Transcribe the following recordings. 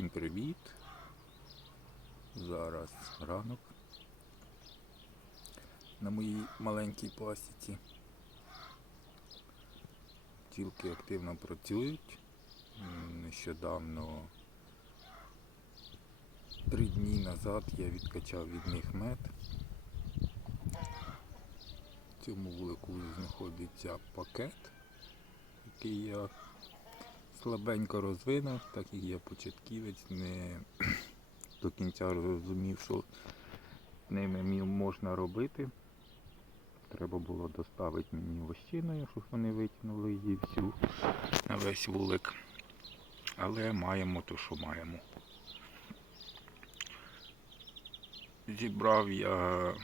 Всім привіт. Зараз ранок на моїй маленькій пасіці. Тілки активно працюють. Нещодавно, три дні назад я відкачав від них мед. В цьому вулику знаходиться пакет, який я слабенько розвинув, так як я початківець, не до кінця розумів, що ними можна робити. Треба було доставити мені вощиною, щоб вони витягнули її всю на весь вулик. Але маємо то, що маємо. Зібрав я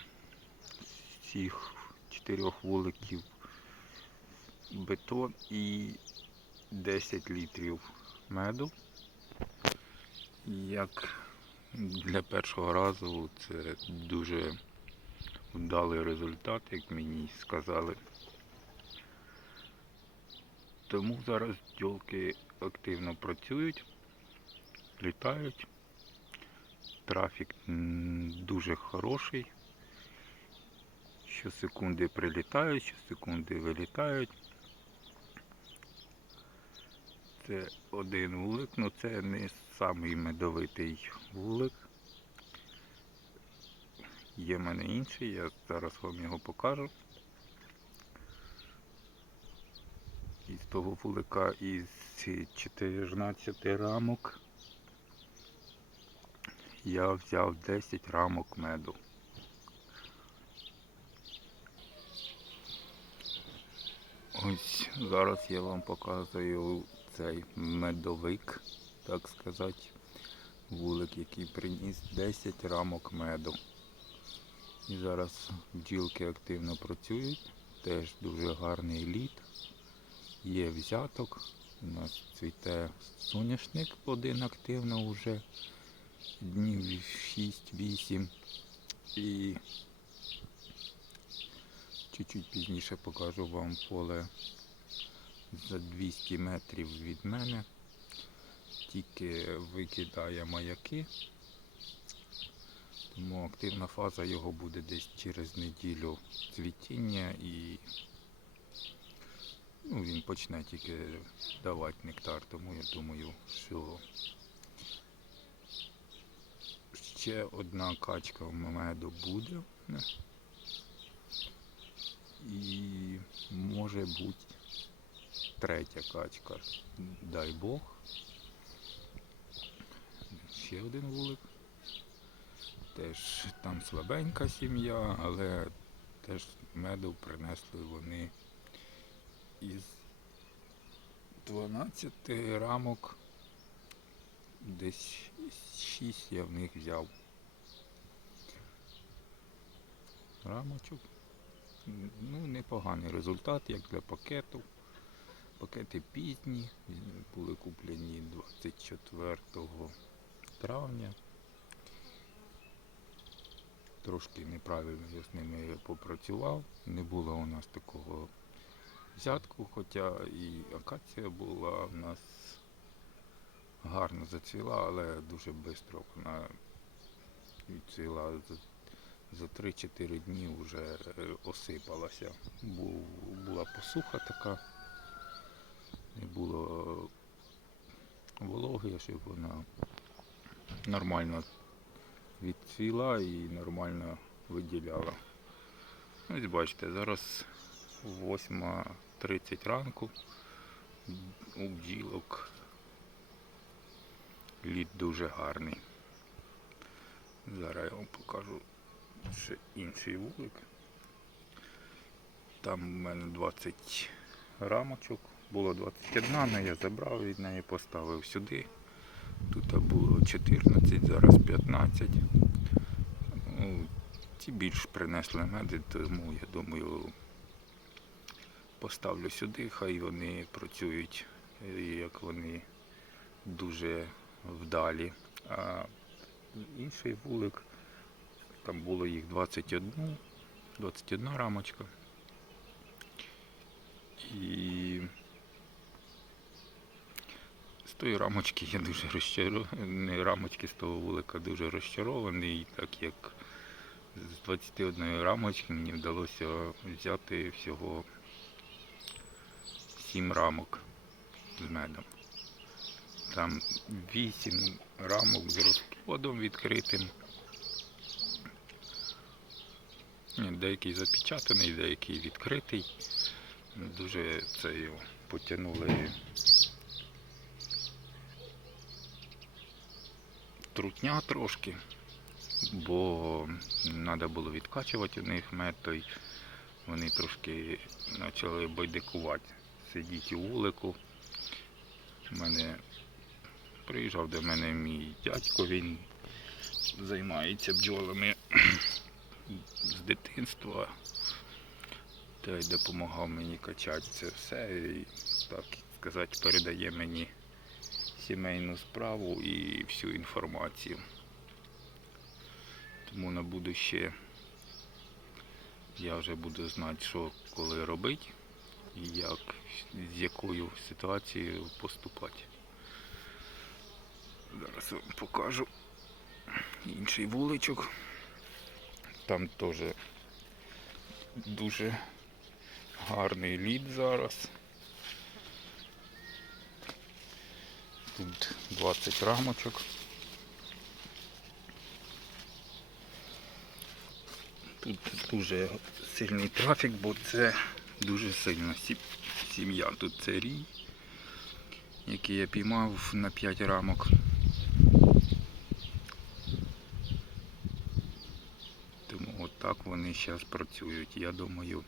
цих чотирьох вуликів бетон і 10 літрів меду. Як для першого разу це дуже вдалий результат, як мені сказали. Тому зараз бджолки активно працюють, літають. Трафік дуже хороший. Щосекунди прилітають, щосекунди вилітають. Це один вулик, але це не самий медовитий вулик. Є в мене інший, я зараз вам його покажу. Із того вулика із 14 рамок я взяв 10 рамок меду. Ось зараз я вам показую цей медовик, так сказати, вулик, який приніс 10 рамок меду. І зараз бджілки активно працюють, теж дуже гарний лід. Є взяток. У нас цвіте соняшник один активно вже днів 6-8. І чуть-чуть пізніше покажу вам поле за 200 метрів від мене. Тільки викидає маяки. Тому активна фаза його буде десь через неділю цвітіння і ну, він почне тільки давати нектар, тому я думаю, що ще одна качка в меду буде. І може бути третя качка. Дай Бог. Ще один вулик. Теж там слабенька сім'я, але теж меду принесли вони із 12 рамок. Десь 6 я в них взяв. Рамочок. Ну, непоганий результат, як для пакету. Пакети пізні, були куплені 24 травня. Трошки неправильно я з ними попрацював. Не було у нас такого взятку, хоча і акація була в нас гарно зацвіла, але дуже швидко вона відцвіла за, за 3-4 дні вже е, осипалася. Була посуха така, не було вологи, щоб вона нормально відцвіла і нормально виділяла. Ось бачите, зараз 8.30 ранку у бджілок лід дуже гарний. Зараз я вам покажу ще інший вулик. Там в мене 20 рамочок, було 21, але я забрав від неї, поставив сюди. Тут було 14, зараз 15. Ну, ці більш принесли меди, тому я думаю поставлю сюди, хай вони працюють, е, як вони дуже вдалі. А інший вулик, там було їх 21, 21 рамочка. І тої рамочки я дуже розчарований. Рамочки з того вулика дуже розчарований, так як з 21 рамочки мені вдалося взяти всього 7 рамок з медом. Там 8 рамок з розплодом відкритим. Деякий запечатаний, деякий відкритий. Дуже це потягнули трутня трошки, бо треба було відкачувати у них мед, той вони трошки почали байдикувати, сидіти у вулику. Мене приїжджав до мене мій дядько, він займається бджолами з дитинства. Та й допомагав мені качати це все і, так сказати, передає мені сімейну справу і всю інформацію. Тому на будуще я вже буду знати, що коли робити і як, з якою ситуацією поступати. Зараз вам покажу інший вуличок. Там теж дуже гарний лід зараз. Тут 20 рамочок. Тут дуже сильний трафік, бо це дуже сильна сім'я. Тут це рій, який я піймав на 5 рамок. Тому отак вони зараз працюють. Я думаю,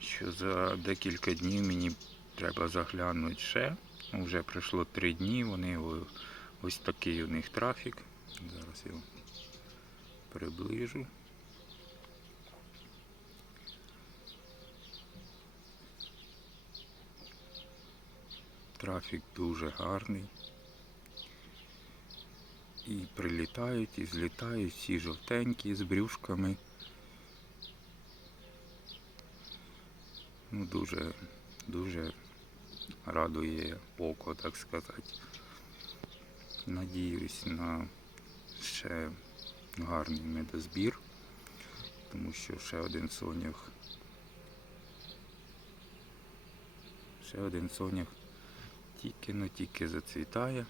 що за декілька днів мені треба заглянути ще. Вже пройшло три дні, вони ось такий у них трафік. Зараз я приближу. Трафік дуже гарний. І прилітають, і злітають всі жовтенькі з брюшками. Ну, дуже, дуже радує око, так сказати. Надіюсь на ще гарний медозбір, тому що ще один сонях. Ще один сонях тільки но тільки зацвітає.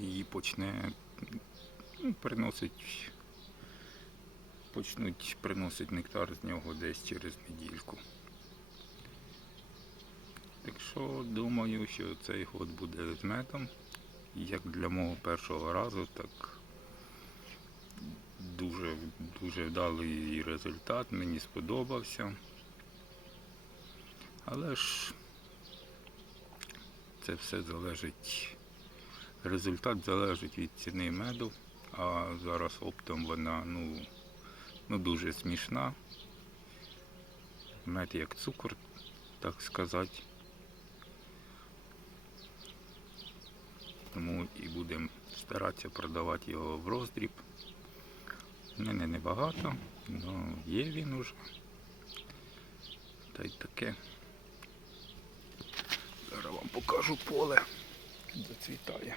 І почне ну, приносить почнуть приносити нектар з нього десь через недільку. Так що думаю, що цей год буде з медом. Як для мого першого разу, так дуже, дуже вдалий результат, мені сподобався. Але ж це все залежить, результат залежить від ціни меду, а зараз оптом вона ну, ну дуже смішна. Мед як цукор, так сказати. Тому і будемо старатися продавати його в роздріб. У мене небагато, але є він уже. Та й таке. Зараз вам покажу поле. Зацвітає.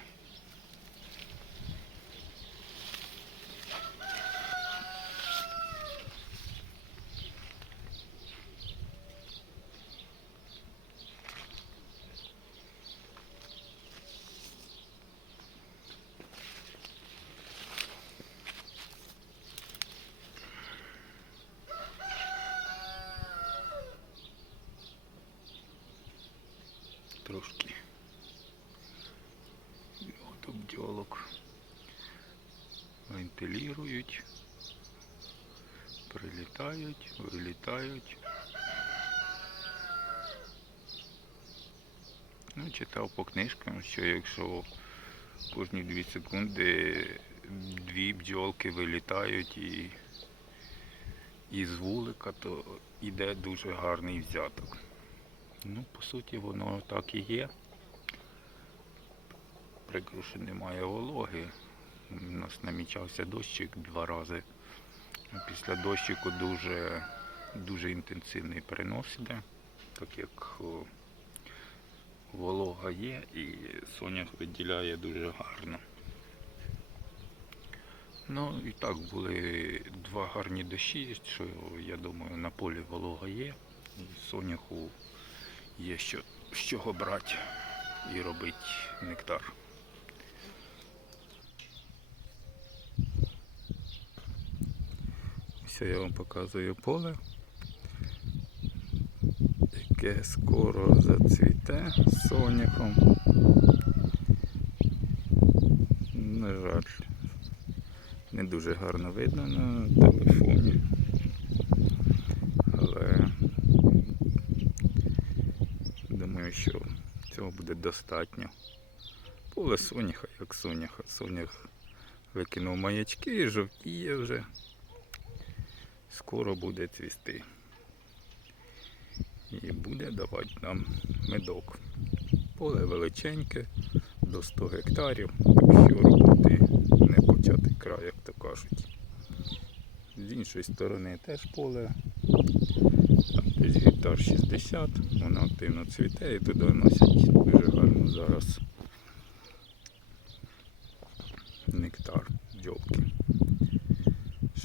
Трошки. От обділок вентилюють, прилітають, вилітають. Ну, читав по книжкам, що якщо кожні 2 секунди дві бджолки вилітають і із вулика, то йде дуже гарний взяток. Ну, по суті, воно так і є. Прикро, що немає вологи. У нас намічався дощик два рази. Після дощику дуже, дуже інтенсивний перенос іде. так як волога є і сонях виділяє дуже гарно. Ну і так були два гарні дощі, що я думаю на полі волога є. І соняху є що, з чого брати і робити нектар. Ось я вам показую поле, яке скоро зацвіте соняхом. На жаль, не дуже гарно видно на телефоні. Але думаю, що цього буде достатньо. Поле соняха, як соняха. Сонях викинув маячки, жовтіє вже. Скоро буде цвісти. І буде давати нам медок. Поле величеньке, до 100 гектарів, так що роботи не почати край, як то кажуть. З іншої сторони теж поле. Там десь гектар 60, воно активно цвіте і туди носять дуже гарно зараз нектар бджолки.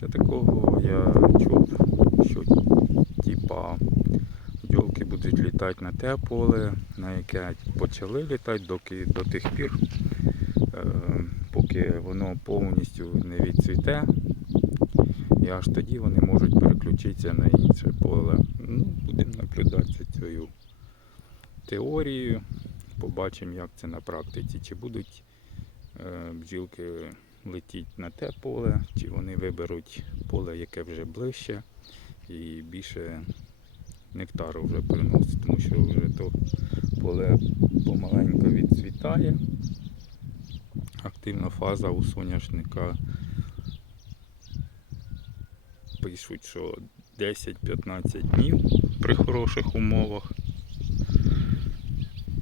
Ще такого я чув, що типа бджолки будуть літати на те поле, на яке почали літати, доки до тих пір, е, поки воно повністю не відцвіте. І аж тоді вони можуть переключитися на інше поле. Ну, будемо наблюдати цією теорією. Побачимо, як це на практиці. Чи будуть е, бджілки летіти на те поле, чи вони виберуть поле, яке вже ближче і більше нектару вже приносить, тому що вже то поле помаленько відцвітає. Активна фаза у соняшника пишуть, що 10-15 днів при хороших умовах.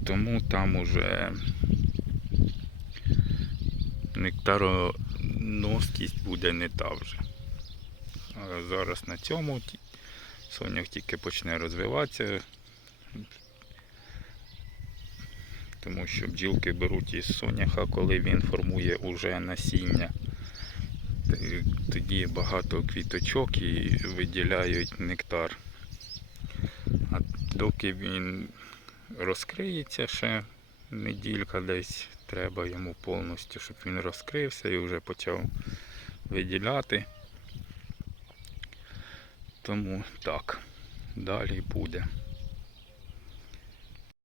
Тому там уже нектароноскість буде не та вже. Зараз на цьому сонях тільки почне розвиватися, тому що бджілки беруть із соняха, коли він формує уже насіння. Тоді багато квіточок і виділяють нектар. А доки він розкриється ще неділька десь, треба йому повністю, щоб він розкрився і вже почав виділяти. Тому так, далі буде.